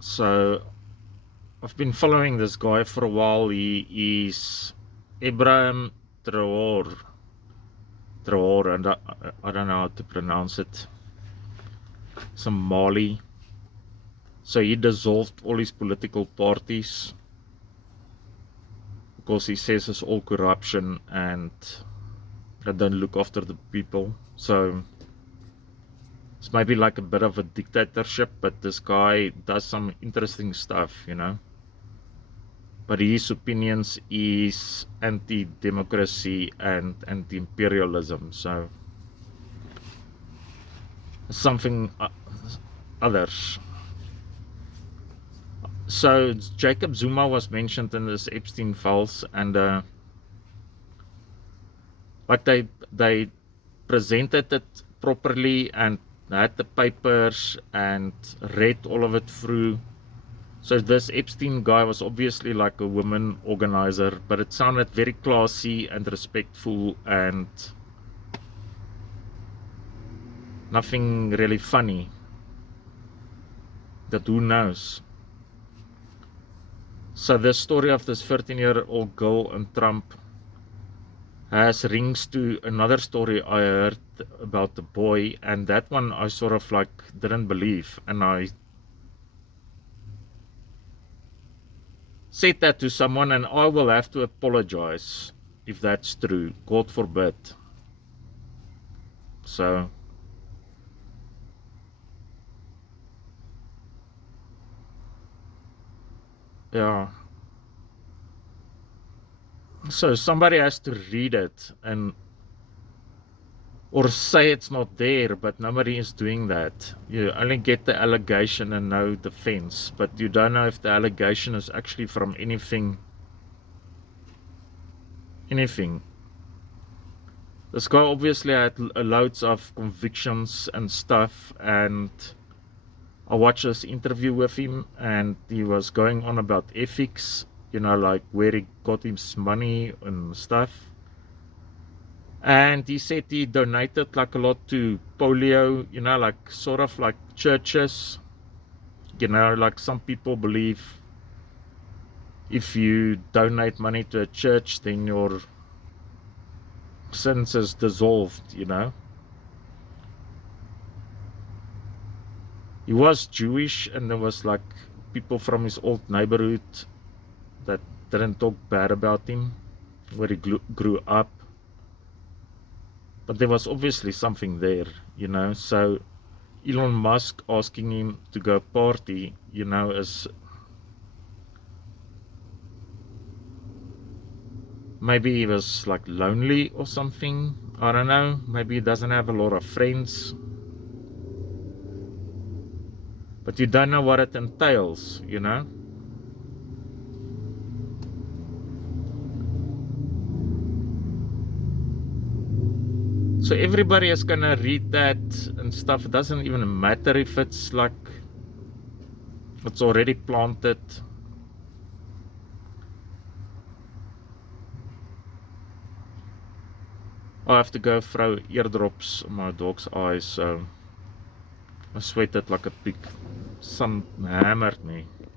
So I've been following this guy for a while. He is Ibrahim Traore. Traore, and I don't know how to pronounce it. Some Mali. So he dissolved all his political parties because he says it's all corruption and they don't look after the people. So it's maybe like a bit of a dictatorship, but this guy does some interesting stuff. But his opinions is anti-democracy and anti-imperialism, so something others. So Jacob Zuma was mentioned in this Epstein files, and like they presented it properly and had the papers and read all of it through. So this Epstein guy was obviously like a women organizer, but it sounded very classy and respectful and nothing really funny. That who knows? So the story of this 13-year-old girl and Trump has rings to another story I heard about the boy, and that one I sort of like didn't believe, and I said that to someone, and I will have to apologize if that's true. God forbid. So yeah. So somebody has to read it and or say it's not there, but nobody is doing that. You only get the allegation and no defense, but you don't know if the allegation is actually from anything. This guy obviously had loads of convictions and stuff, and I watched this interview with him, and he was going on about ethics, like where he got his money and stuff. And he said he donated like a lot to polio, like sort of like churches. Like some people believe if you donate money to a church, then your sins is dissolved. He was Jewish, and there was like people from his old neighborhood that didn't talk bad about him where he grew up. But there was obviously something there. So Elon Musk asking him to go party, is maybe he was like lonely or something. I don't know. Maybe he doesn't have a lot of friends. But you don't know what it entails. So everybody is gonna read that and stuff. It doesn't even matter if it's like it's already planted. I have to go throw eardrops on my dog's eyes, so I sweated like a pig. Sun hammered me.